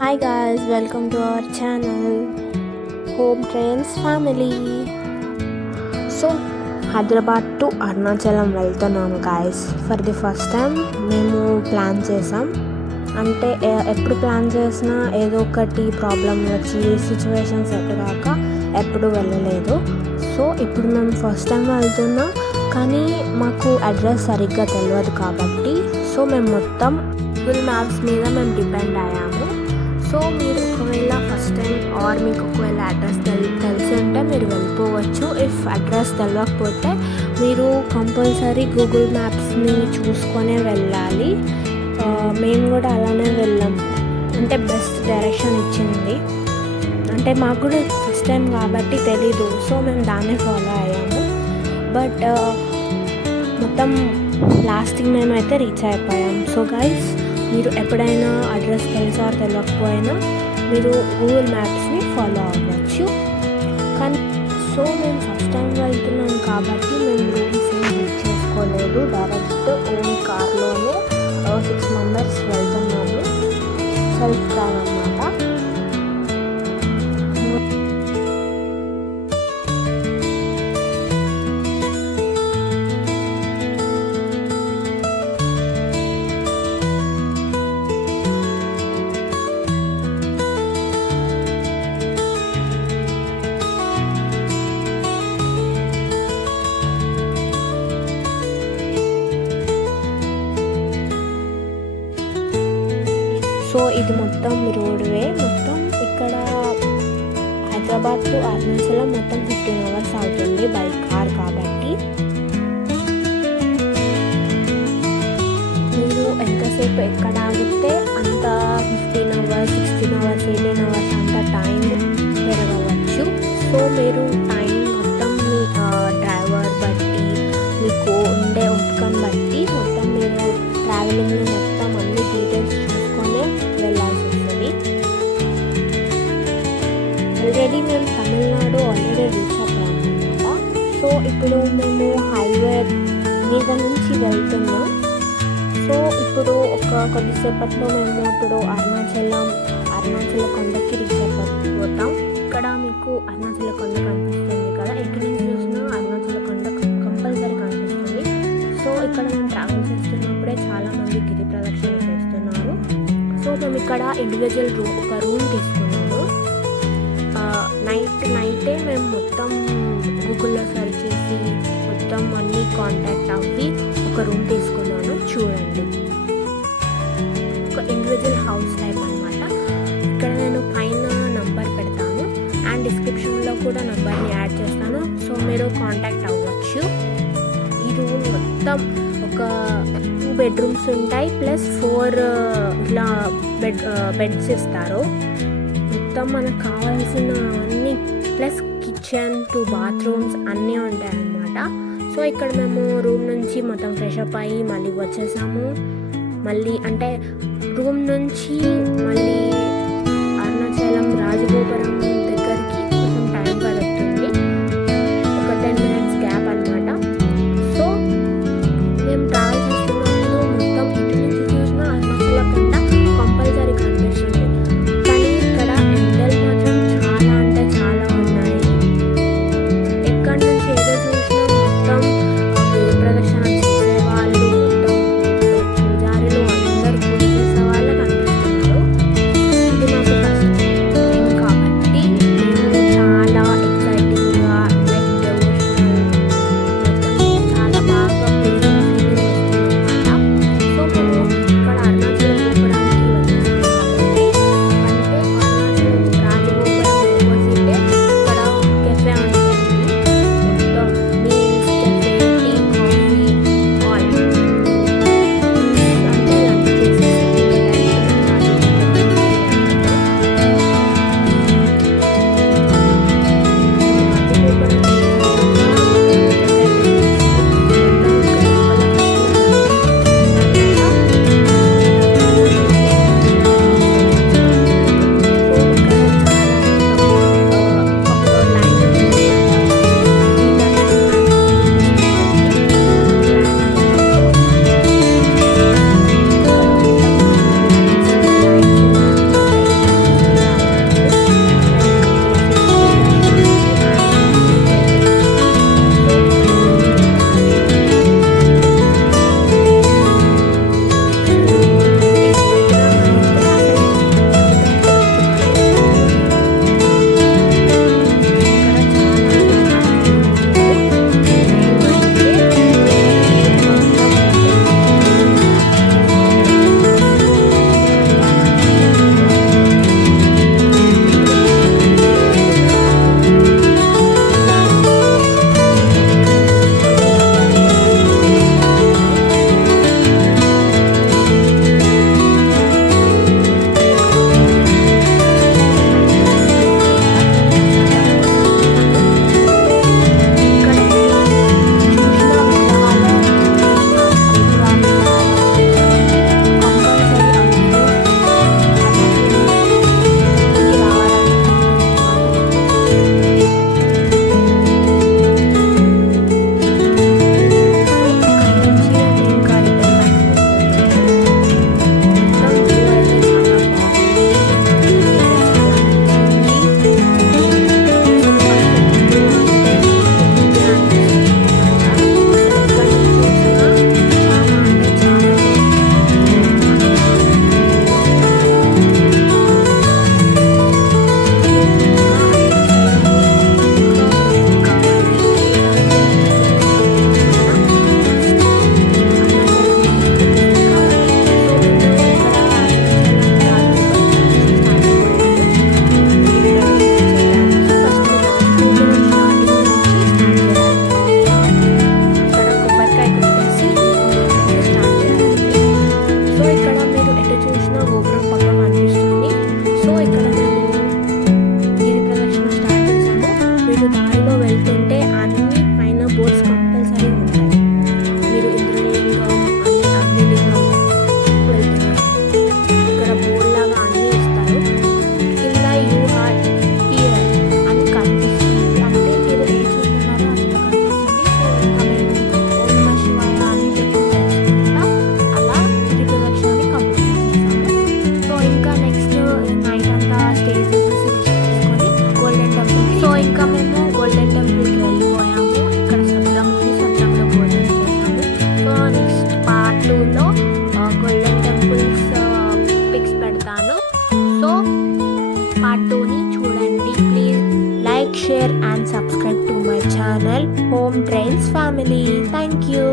Hi guys, welcome to our channel Home Trains Family. So Hyderabad to Arunachalam వెళ్తున్నాము guys. For the first time మేము plan చేసాం. అంటే ఎప్పుడు plan చేసినా ఏదో ఒకటి ప్రాబ్లం వచ్చి సిచ్యువేషన్ సెట్ కాక ఎప్పుడు వెళ్ళలేదు. సో ఇప్పుడు మేము ఫస్ట్ టైం వెళ్తున్నాం, కానీ మాకు అడ్రస్ సరిగ్గా తెలియదు కాబట్టి సో మేము మొత్తం గూగుల్ మ్యాప్స్ మీద మేము డిపెండ్ అయ్యాము. సో మీరు ఒకవేళ ఫస్ట్ టైం ఆర్ మీకు ఒకవేళ అడ్రస్ తెలిసి ఉంటే మీరు వెళ్ళిపోవచ్చు. ఇఫ్ అడ్రస్ తెలియకపోతే మీరు కంపల్సరీ గూగుల్ మ్యాప్స్ని చూసుకొనే వెళ్ళాలి. మేము కూడా అలానే వెళ్ళాం, అంటే బెస్ట్ డైరెక్షన్ ఇచ్చింది. అంటే మాకు కూడా ఫస్ట్ టైం కాబట్టి తెలీదు, సో మేము దాన్నే ఫాలో అయ్యాము. బట్ మొత్తం లాస్ట్కి మేమైతే రీచ్ అయిపోయాం. సో గైస్, మీరు ఎప్పుడైనా అడ్రస్ తెలిసా తెలియకపోయినా మీరు గూగుల్ మ్యాప్స్ని ఫాలో అవ్వచ్చు. కానీ సో మేము ఫస్ట్ టైం వెళ్తున్నాం కాబట్టి మేము రూమ్స్ ఏం బుక్ చేసుకోలేదు. డైరెక్ట్ ఓన్ కార్లోనే 6 మెంబర్స్ వెళ్తున్నాము. సెల్ఫ్ డ్రైవ్ అన్నమాట. సో ఇది మొత్తం రోడ్వే. మొత్తం ఇక్కడ హైదరాబాద్ టు అరుణాచలం మొత్తం 15 hours అవుతుంది బై కార్ కాబట్టి. మీరు ఎంతసేపు ఎక్కడ ఆగితే అంత 15 hours, 16 hours, 18 hours అంత టైం పెరగవచ్చు. సో మీరు టైం మొత్తం మీ డ్రైవర్ బట్టి, మీకు ఉండే ఓపికను బట్టి మొత్తం మీరు ట్రావెలింగ్ని మొత్తం అన్ని డీటెయిల్స్ చూసుకొని వెళ్ళాల్సి వస్తుంది. ఆల్రెడీ మేము తమిళనాడు రీచ్ అయ్యామన్నమాట. సో ఇప్పుడు మేము హైవే మీద నుంచి వెళ్తున్నాం. సో ఇప్పుడు కొద్దిసేపట్లో మేము ఇప్పుడు అరుణాచల కొండకి రీచ్ అయిపోతాం. ఇక్కడ మీకు అరుణాచల కొండ కనిపిస్తుంది కదా, ఎక్కడి నుంచి చూసినా అరుణాచల కొండ కంపల్సరీ కనిపిస్తుంది. సో ఇక్కడ మేము ట్రావెల్ చేస్తున్నప్పుడే చాలామంది గిరి ప్రదక్షిణ చేస్తున్నారు. సో మేము ఇక్కడ ఇండివిజువల్ ఒక రూమ్ తీసుకున్నాము. నైటే మేము మొత్తం గూగుల్లో సెర్చ్ చేసి మొత్తం అన్నీ కాంటాక్ట్ అవ్వి ఒక రూమ్ తీసుకున్నాను. చూడండి, ఒక ఇండివిజువల్ హౌస్ టైప్ అనమాట. ఇక్కడ నేను పైన నంబర్ పెడతాను అండ్ డిస్క్రిప్షన్లో కూడా నంబర్ని యాడ్ చేస్తాను. సో మీరు కాంటాక్ట్ అవ్వచ్చు. ఈ రూమ్ మొత్తం ఒక 2 bedrooms ఉంటాయి, ప్లస్ 4 ఇలా బెడ్స్ ఇస్తారు. మొత్తం మనకు కావాల్సిన అన్ని ప్లస్ కిచెన్ 2 bathrooms అన్నీ ఉంటాయి అన్నమాట. సో ఇక్కడ మేము రూమ్ నుంచి మొత్తం ఫ్రెష్ అప్ అయ్యి మళ్ళీ వచ్చేసాము. మళ్ళీ అంటే రూమ్ నుంచి మళ్ళీ అరుణాచలం రాజగోపురం దగ్గరికి కొంచెం టైం పడుతుంది, ఒక 10 minutes గ్యాప్ అనమాట. సో మేము ట్రావెల్ చేస్తున్నప్పుడు మొత్తం ఇటు నుంచి చూసిన అరుణాచల కొండ కంపల్సరీ కనిపిస్తుంది. కానీ ఇక్కడ ఎండలు మాత్రం చాలా అంటే చాలా ఉన్నాయి. ఎక్కడి నుంచి ఏదో చూసినా మొత్తం ప్రదక్షిణ చేసే వాళ్ళు, మొత్తం పూజారులు అందరూ పూజ చేసే వాళ్ళే కనిపిస్తున్నారు. సో ఇక్కడ మేము గిరి ప్రదక్షిణ స్టార్ట్ చేసాము. మీరు దారిలో వెళ్తుంటే అన్ని పైన బోర్డ్స్ కంపల్సరీ ఉంటాయి. మీరు ఇంద్రలింగం అగ్నిలింగం వెళ్తున్నారు, ఇక్కడ బోర్డ్ లాగా అన్నీ ఇస్తారు. కింద యూ ఆర్ హియర్ అని కనిపిస్తుంది, అంటే మీరు ఏం చూస్తున్నారో అందులో కనిపిస్తుంది. సో ఇంకా మేము ఓం నమః శివాయ అని చెప్పుకుంటా అలా గిరి ప్రదక్షిణని కంప్లీట్ చేసేసాము. సో ఇంకా నెక్స్ట్ నైట్ అంతా స్టే చేసేసి రెస్ట్ తీసుకొని గోల్డెన్ టెంపుల్కి, సో ఇంకా మేము గోల్డెన్ టెంపుల్కి వెళ్ళిపోయాము. ఇక్కడ సత్రం ఉంది, సత్రంలో భోజనం చేసాము. సో నెక్స్ట్ పార్ట్ 2లో గోల్డెన్ టెంపుల్స్ పిక్స్ పెడతాను. సో పార్ట్ 2ని చూడండి. Please like, share and subscribe to my channel home trains family. Thank you.